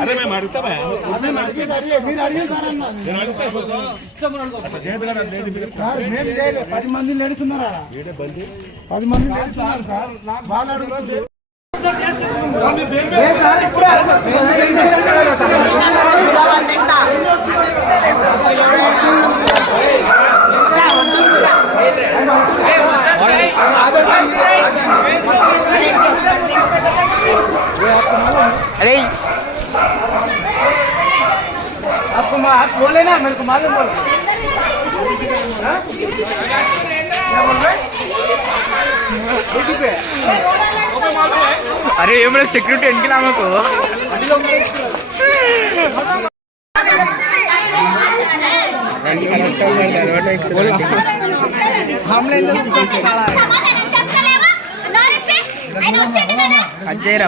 అరే మేము అడుగుతామా మీరు అడిగిన 10 మంది నడుస్తున్నారా 10 మంది నడుస్తున్నారు సార్ వాళ్ళు అడుగుతారు अरे आपको आप बोले ना मेरे को मालूम बोलो अरे ये मेरा सिक्योरिटी इनके नाम को అజ్జేరా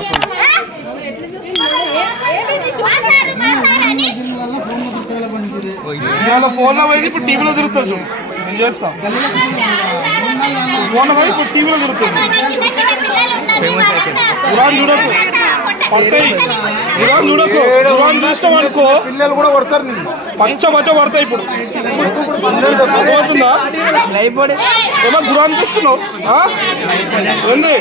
ఫోన్లో పోయి ఇప్పుడు టీవీలో తిరుగుతుంది చూడు నేను చేస్తాం ఫోన్లో పోయి ఇప్పుడు టీవీలో తిరుగుతుంది చూడకు పడతాయి చూడకు చూస్తాం అనుకో పిల్లలు కూడా కొడతారు పచ్చ పడతాయి ఇప్పుడు అవుతుందా ఏమో గురాన్ని చూస్తున్నావు ఏంది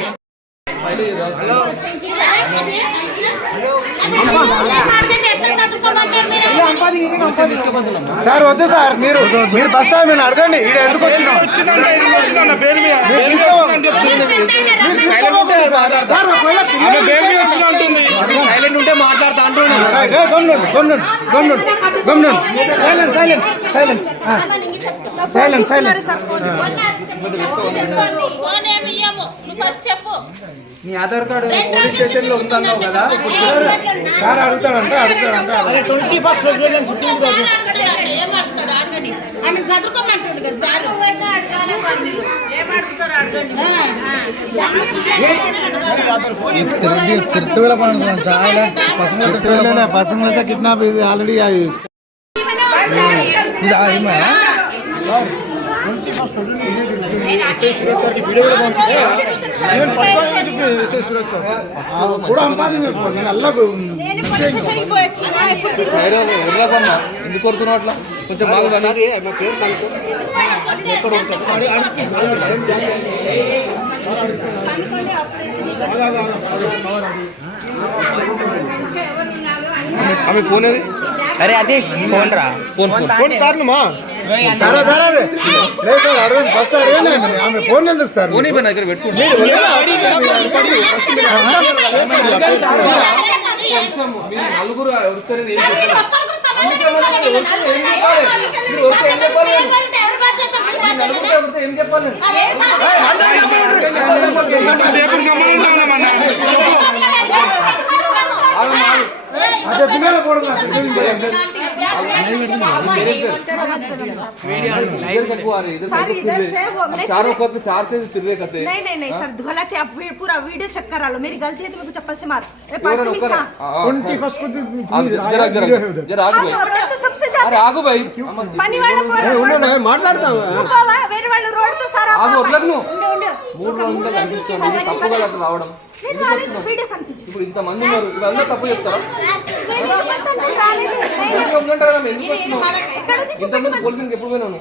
సార్ వద్దు సార్ మీరు బస్ స్టాండ్ మీరు అడగండి ఇక్కడ ఎందుకు సైలెంట్ ఉంటే మాట్లాడతా అంటున్నా నీ ఆధార్ కార్డు పోలీస్ స్టేషన్ లో ఉందన్నావు కదా సార్ అడుగుతాడంట పసంद कितना ऑलरेडी आई సార్ కి వీడియో కూడా పంపించాను కూడా ఎందుకు కొడుతున్నావు అట్లా కొంచెం బాగుందా ఆమె ఫోన్ అది అరే అదే ఫోన్ రా ఫోన్ కారణమా ఆమె ఫోన్ ఎందుకు సార్ ఫోన్ నా దగ్గర పెట్టుకుంటే నలుగురు ఏం చెప్పాలి चारों पद पे 4 से फिर रहे कहते नहीं सर गलत है। आप पूरा वीडियो चेक करा लो। मेरी गलती है तो मेरे को चप्पल से मार। ए पर्स में चा 21 को जरा आगो भाई तो सबसे ज्यादा अरे आगो भाई पानी वाला पूरा उन्होंने మాట్లాడతా చూపావా వేరే వాళ్ళు రోడ్ తో సార్ ఆగో వదలను ఉండు 3 రోజులు కనిపిస్తుంది తప్పుగా అట్లా రావడం నేను రాలేదు వీడియో కనిపించు ఇప్పుడు ఇంత మంది ఉన్నారు ఇదంతా తప్పు చెప్తారా రాలేదు ఇంతమంది పోలీసులకు ఎప్పుడు పోయినాను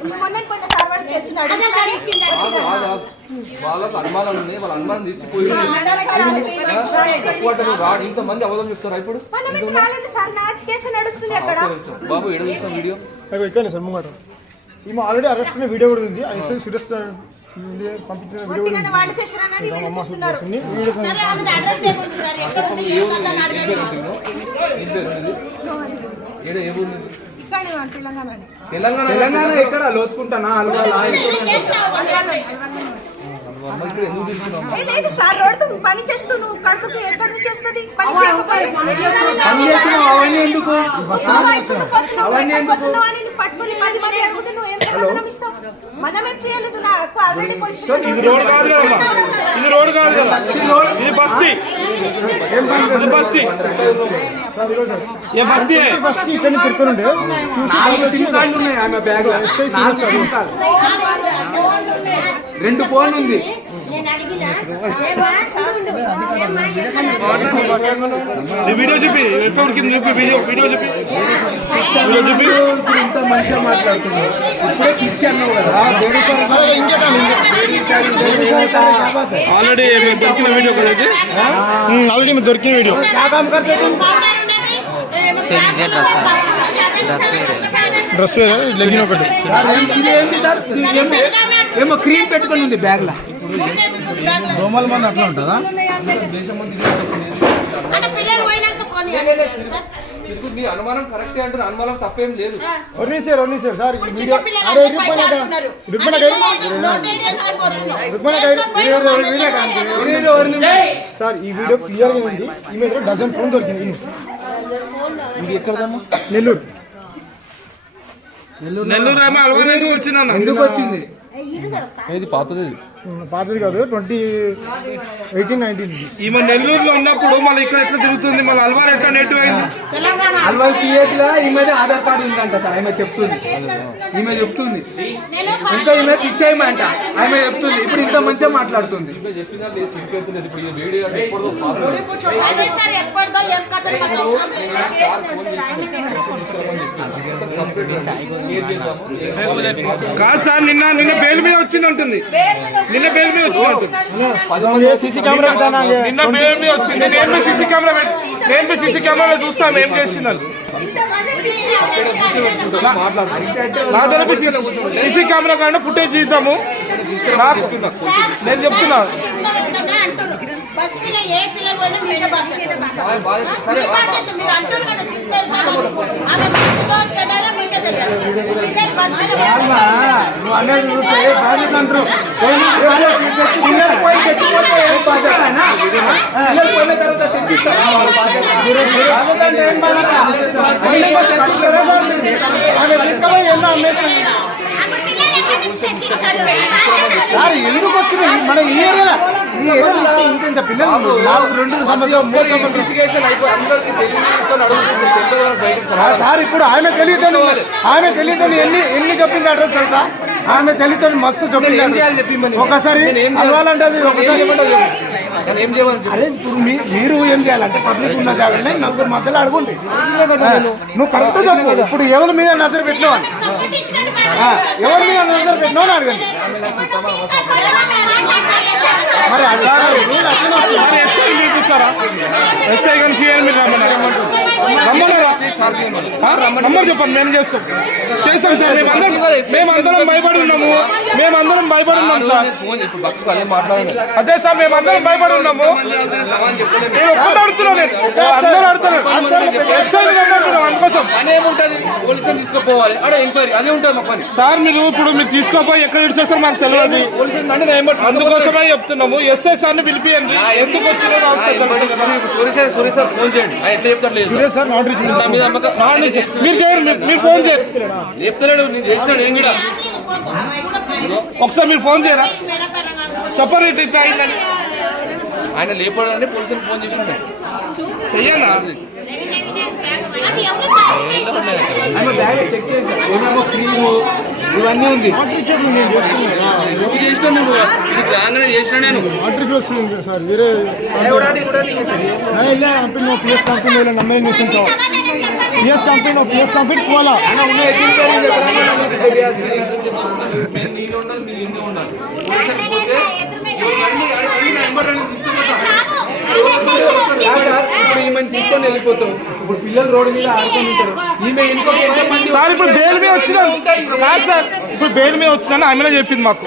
వాళ్ళకు అనుమానాలు ఉన్నాయి వాళ్ళ అనుమానం తీసిపోయి రాడు ఇంతమంది అవధం చెప్తారా ఇప్పుడు బాబు ఏడ చూస్తాం వీడియో ఇక్కడ సార్ ముంగట ఈమె ఆల్రెడీ అరెస్ట్ అయిన వీడియో కూడా ఉంది ఐసీ సీరియస్ పంపించిన వీడియో కూడా తెలంగాణ ఎక్కడ లోతుకుంటానా సార్ రోడ్ పని చేస్తూ నువ్వు కడుపుకి ఎక్కడి నుంచి వస్తుంది పని అవన్నీ ఎందుకు పట్టుకుని 10 మంది అడిగితే నువ్వు ఏం సమాధానం ఇస్తావు? మనం ఏం చేయలేదు నాకు ఆల్రెడీ పొజిషన్ ఇది రోడ్ కాదు కదమ్మా, ఇది రోడ్ కాదు కదా, ఇది బస్తీ, ఇది బస్తీ, ఏ బస్తీ ఇక్కడ నుంచి తిరుపతి చూసి సిమ్ కార్డు ఉన్నాయి ఆమె బ్యాగ్ లో. సిమ్ కార్డు 2 ఫోన్లు ఉంది. వీడియో చూపి ఎట్లా ఉడికింది చూపి, వీడియో చూపి, వీడియో చూపి. ఇంత మంచిగా మాట్లాడుతున్నావు. ఇప్పుడే పిచ్చి అన్నావు కదా. ఆల్రెడీ దొరికిన వీడియో కదా ఇది, ఆల్రెడీ మీకు దొరికిన వీడియో. డ్రెస్ వేరే లెగిన్ ఒకటి. ఇది ఏంటి సార్? ఏమో క్రీమ్ పెట్టుకొని ఉంది బ్యాగ్ లా. రోమల్ మంది అట్లా ఉంటుందా? ఇప్పుడు నీ అనుమానం కరెక్టే అంటారు, అనుమానం తప్పేం లేదు. సార్ సార్ ఈ వీడియో క్లియర్ గా ఉంది. ఈ మీద డజన్ ఫోన్ దొరికింది. ఇది ఎక్కడదమ్మా? నెల్లూరు. నెల్లూరు ఏమో అలవాటు వచ్చిందన్న. ఎందుకు వచ్చింది? ఇది పాతది, పాతది కాదు, 2018-19. ఈమె నెల్లూరులో ఉన్నప్పుడు మళ్ళీ ఇక్కడ ఎట్లా తిరుగుతుంది, మళ్ళీ అలవాటు ఎట్లా నెట్ అయింది? అల్వాల్ పిఎస్ లా ఈమె ఆధార్ కార్డు ఉందంట సార్. ఈమె చెప్తుంది ఇంకా ఈమె పిచ్చి అయ్యమంట. ఆమె చెప్తుంది ఇప్పుడు ఇంత మంచిగా మాట్లాడుతుంది. చెప్పినా లేదు, సింక్ ఇప్పుడు ఈ వీడియో ఎప్పుడో కాదు సార్, నిన్న బెయిల్ మీద వచ్చింది అంటుంది, నిన్న బెయిల్ మీద వచ్చింది అంటుంది. సీసీ కెమెరా నిన్న బెయిల్ మీద వచ్చింది. నేను సీసీ కెమెరా చూస్తాను ఏం చేసిందని. నా తరపు సీసీ కెమెరా కానీ ఫుటేజ్ తీద్దాము. నేను చెప్తున్నా ఎందుకు వచ్చింది మన ఈ ఏరియా ఇంత పిల్లలు 2 సంవత్సరాలు సార్. ఇప్పుడు ఆమె తెలియదు ఎన్ని చెప్పింది అడ్రస్ తెలుసా? ఆమె తెలియదు మస్తు చెప్పింది. ఒకసారి అలవాలంటే అది ఒకసారి అదే ఇప్పుడు మీరు ఏం చేయాలంటే పబ్లిక్ ఉన్న జాగ్రత్త నలుగురు మధ్యలో అడుగుండి. నువ్వు కరెక్ట్ చెప్పు. ఇప్పుడు ఎవరి మీద నజర్ పెట్టినావు, ఎవరి మీద నజర్ పెట్టినావు అడగండి. మరి ఎస్ఐ కానీ సీఎం మీరు రమ్మన్నారు చెప్పండి, మేము చేస్తాం సార్. మేమందరం భయపడి ఉన్నాము సార్. అదే సార్, మేమందరం భయపడి ఉన్నాము. నేను ఒక్కటి అడుగుతున్నాను, అందరూ అడుగుతున్నారు అందుకోసం. పోలీసులు తీసుకుపోవాలి, అక్కడ ఎంక్వైరీ అదే ఉంటుంది మా పని సార్. మీరు తీసుకోపోయి ఎక్కడ ఇచ్చేస్తారు మాకు తెలియదు, అందుకోసమే చెప్తున్నాము. ఎస్ఐ సార్ని పిలిపియండి, ఎందుకు వచ్చినా సురేష్ సార్ ఫోన్ చేయండి, ఎట్లా చెప్తాడు లేదు మీరు చేయండి, మీరు ఫోన్ చేయండి. చెప్తలేడు, నేను చేసినాడు ఏం కూడా. ఒకసారి మీరు ఫోన్ చేయరా, చెప్పండి ఇట్లా అయిందని. ఆయన లేపడంటే పోలీసులకు ఫోన్ చేసినాడు. చెయ్యనా? ఆమె బ్యాగ్ చెక్ చేశారు, ఏమేమో క్రీము ఇవన్నీ ఉంది. నువ్వు చేసినా, నువ్వు ఇది రాగానే చేసినా. నేను సార్ వేరే PS company number nuisance PS company పోలా ఇప్పుడు ఈమెను తీసుకొని వెళ్ళిపోతాం. ఇప్పుడు పిల్లలు రోడ్డు మీద ఆడుకొని ఉంటారు. ఈమె ఇంకొక సార్ ఇప్పుడు బెయిల్ మీద వచ్చిన ఆమె చెప్పింది మాకు.